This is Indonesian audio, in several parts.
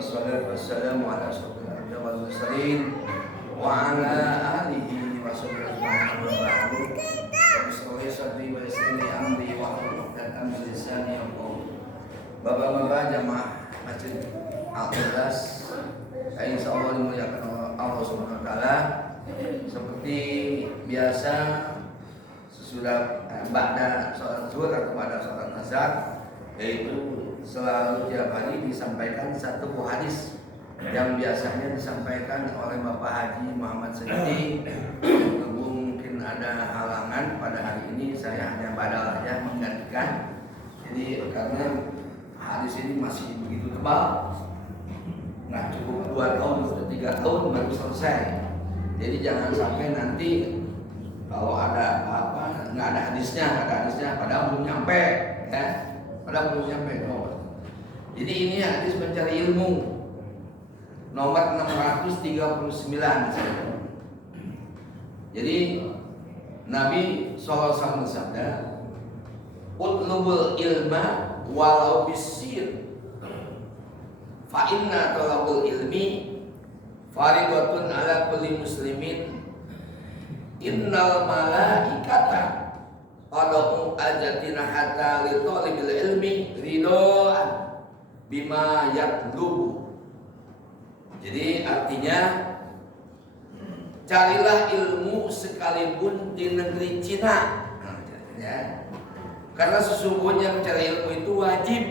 wassalatu wassalamu ala asyrofil anbiya'i wal mursalin wa ala alihi wa sahbihi ajma'in. Bismillahirrahmanirrahim. Sadri wa yassir li amri wa hlul 'uqdatam min lisani yafqahu. Bapak-bapak jamaah Masjid Al-Ikhlas, saya insyaallah dimuliakan Allah Subhanahu wa taala. Seperti biasa sesudah ba'da sholat zuhur atau pada sholat asar, yaitu selalu tiap hari disampaikan satu buah hadis yang biasanya disampaikan oleh Bapak Haji Muhammad Sejati. Mungkin ada halangan pada hari ini, saya hanya badal saja menggantikan. Jadi karena hadis ini masih begitu tebal, nggak cukup 2 tahun atau 3 tahun baru selesai. Jadi jangan sampai nanti kalau ada apa nggak ada hadisnya, padahal belum nyampe, ya, padahal belum nyampe. Jadi ini hadis mencari ilmu nomor 639. Jadi Nabi SAW bersabda, "Utlubul ilma walau bisir, fa inna talabul ilmi faridatun ala kulli muslimin. Innal malaikata qad'u ajatina hatta li talibil ilmi ridhaan bima yatlubu." Jadi artinya, carilah ilmu sekalipun di negeri Cina, ya. Karena sesungguhnya mencari ilmu itu wajib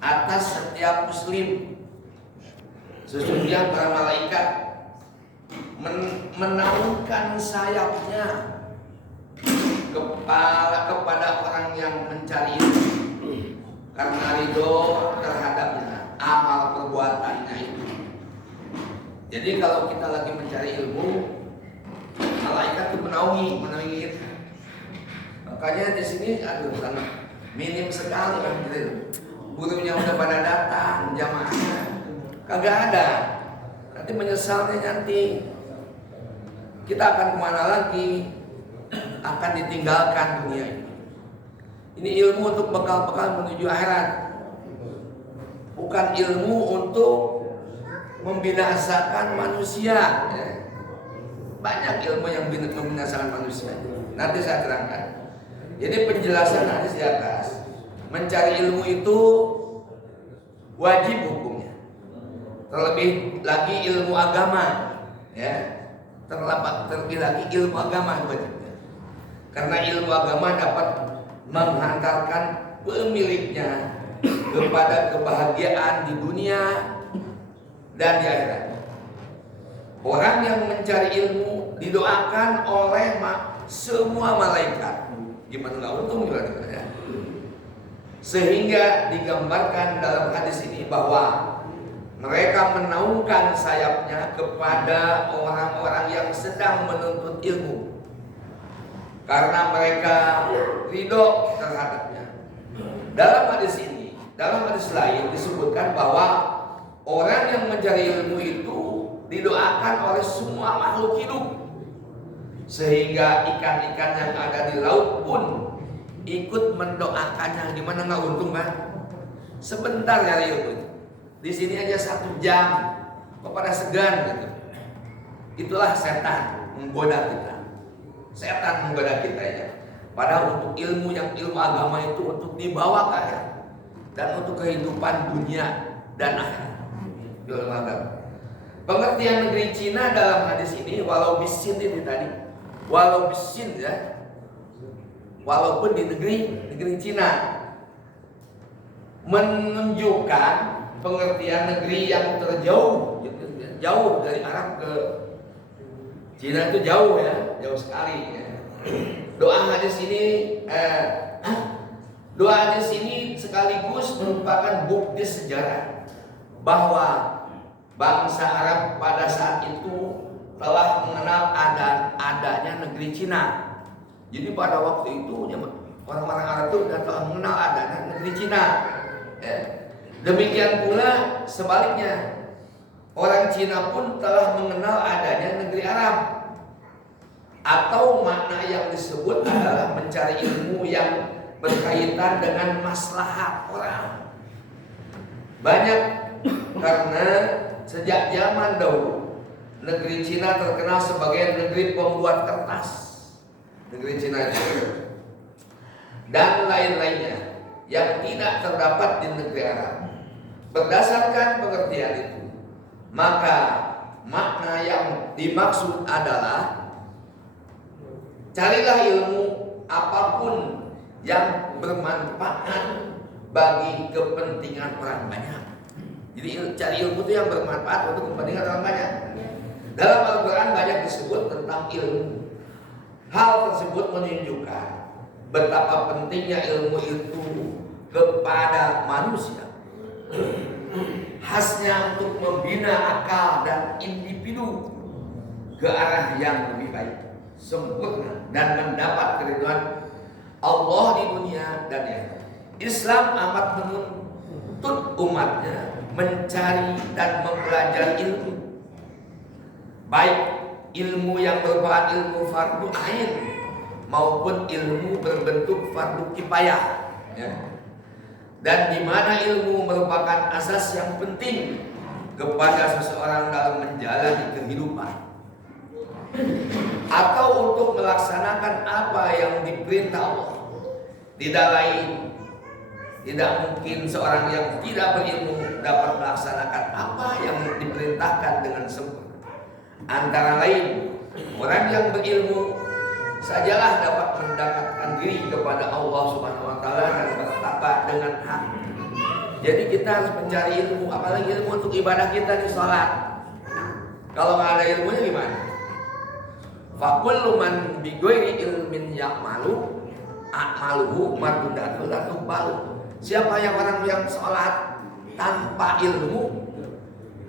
atas setiap muslim. Sesungguhnya para malaikat menaungkan sayapnya kepada orang yang mencari ilmu karena ridho terhadapnya, amal perbuatannya itu. Jadi kalau kita lagi mencari ilmu, malaikat itu menaungi kita. Makanya di sini sangat minim sekali kan, gitu. Gurunya udah pada datang, jamaahnya kagak ada. Nanti menyesalnya nanti. Kita akan kemana lagi? Akan ditinggalkan dunia ini. Ini ilmu untuk bekal-bekal menuju akhirat, bukan ilmu untuk membinasakan manusia. Banyak ilmu yang membinasakan manusia. Nanti saya terangkan. Jadi penjelasan hadis di atas, mencari ilmu itu wajib hukumnya. Terlebih lagi ilmu agama, ya. Terlebih lagi ilmu agama wajibnya. Karena ilmu agama dapat menghantarkan pemiliknya kepada kebahagiaan di dunia dan di akhirat. Orang yang mencari ilmu didoakan oleh semua malaikat. Gimana nggak untung juga ya? Sehingga digambarkan dalam hadis ini bahwa mereka menaungkan sayapnya kepada orang-orang yang sedang menuntut ilmu karena mereka ridho terhadapnya. Dalam hadis lain disebutkan bahwa orang yang mencari ilmu itu didoakan oleh semua makhluk hidup, sehingga ikan-ikan yang ada di laut pun ikut mendoakannya. Gimana nggak untung kan? Sebentar ya ilmu itu. Di sini aja 1 jam, kepada segan gitu. Itulah setan menggoda kita. Setan menggoda kita ya. Padahal untuk ilmu agama itu untuk dibawa ke akhirat dan untuk kehidupan dunia dan akhirat. Ilmu agama. Pengertian negeri Cina dalam hadis ini, walau bisin ini tadi, walau bisin ya, walaupun di negeri Cina, menunjukkan pengertian negeri yang terjauh, jauh dari Arab ke Cina itu jauh ya, jauh sekali. Ya. Doa hadis ini sekaligus merupakan bukti sejarah bahwa bangsa Arab pada saat itu telah mengenal adanya negeri Cina. Jadi pada waktu itu orang-orang Arab itu telah mengenal adanya negeri Cina. Demikian pula sebaliknya, orang Cina pun telah mengenal adanya negeri Arab. Atau makna yang disebut adalah mencari ilmu yang berkaitan dengan maslahat orang. Banyak Karena sejak zaman dahulu negeri Cina terkenal sebagai negeri pembuat kertas. Negeri Cina itu dan lain-lainnya yang tidak terdapat di negeri Arab. Berdasarkan pengertian itu, maka makna yang dimaksud adalah carilah ilmu apapun yang bermanfaat bagi kepentingan orang banyak. Jadi cari ilmu itu yang bermanfaat untuk kepentingan orang banyak. Dalam Al-Quran banyak disebut tentang ilmu. Hal tersebut menunjukkan betapa pentingnya ilmu itu kepada manusia. Khasnya untuk membina akal dan individu ke arah yang lebih baik, sempurna, dan mendapat keridhaan Allah di dunia dan akhirat. Islam amat menuntut umatnya mencari dan mempelajari ilmu, baik ilmu yang berupa ilmu fardu ain maupun ilmu berbentuk fardu kifayah, ya. Dan di mana ilmu merupakan asas yang penting kepada seseorang dalam menjalani kehidupan atau untuk melaksanakan apa yang diperintah Allah. Tidak lain, tidak mungkin seorang yang tidak berilmu dapat melaksanakan apa yang diperintahkan dengan sempurna. Antara lain, orang yang berilmu sajalah dapat mendekatkan diri kepada Allah Subhanahu wa taala dan bertakwa dengan hak. Jadi kita harus mencari ilmu, apalagi ilmu untuk ibadah kita di salat. Kalau nggak ada ilmunya gimana? Fakullu man bi ghairi ilmin ya'malu a'maluhu mardudatun la tuqbalu. Siapa yang orang yang salat tanpa ilmu,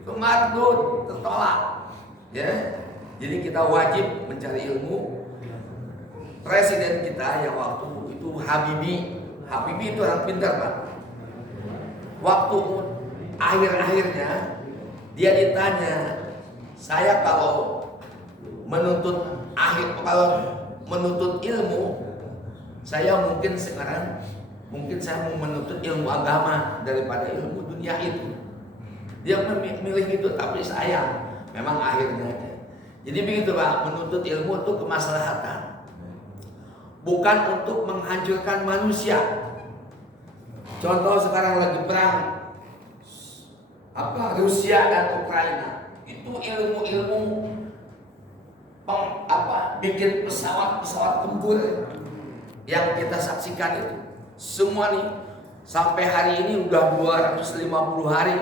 mardud, tertolak. Ya. Jadi kita wajib mencari ilmu. Presiden kita yang waktu itu Habibie itu orang pintar, Pak. Waktu akhir-akhirnya dia ditanya, saya kalau menuntut ilmu, saya mungkin sekarang saya mau menuntut ilmu agama daripada ilmu dunia itu. Dia memilih itu, tapi sayang memang akhirnya aja. Jadi begitu, Pak, menuntut ilmu itu kemaslahatan, bukan untuk menghancurkan manusia. Contoh sekarang lagi perang Rusia dan Ukraina. Itu ilmu bikin pesawat tempur yang kita saksikan itu. Semua nih sampai hari ini udah 250 hari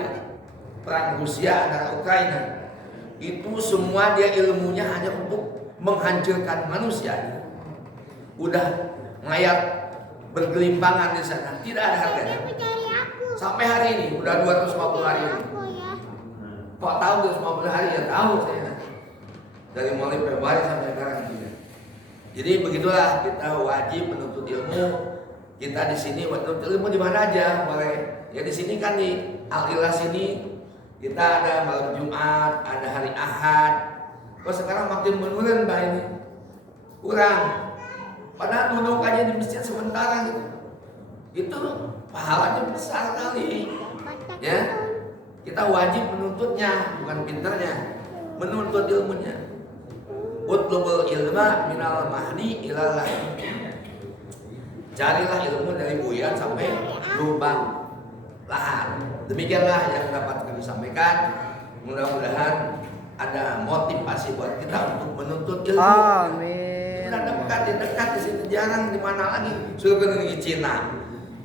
perang Rusia dan Ukraina. Itu semua dia ilmunya hanya untuk menghancurkan manusia. Udah mayat bergelimpangan di sana, tidak ada harganya. Sampai hari ini udah 250 hari ini. Kok tahu 250 hari? Ya tahu saya. Dari mulai Februari sampai sekarang ini. Jadi begitulah, kita wajib menuntut ilmu. Kita di sini menuntut ilmu di mana aja boleh. Ya di sini kan di Al-Ikhlas ini kita ada malam Jumat, ada hari Ahad. Kok sekarang makin menurun, Pak, ini? Kurang. Padahal duduk aja di masjid sementara gitu. Itu pahalanya besar kali. Ya. Kita wajib menuntutnya, bukan pinternya. Menuntut ilmunya. Utlubul ilma minal mahdi ilal lahdi. Carilah ilmu dari buyut sampai lubang lahan. Demikianlah yang dapat kami sampaikan. Mudah-mudahan ada motivasi buat kita untuk menuntut ilmu. Amin. Kita dekat di sini, jarang di mana lagi. Suruh ke negeri Cina.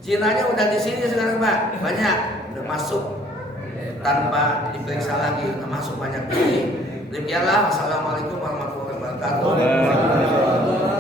Cinanya udah di sini sekarang, Pak. Banyak udah masuk tanpa diperiksa lagi, udah masuk banyak ini. Demikianlah. Wassalamualaikum warahmatullahi wabarakatuh.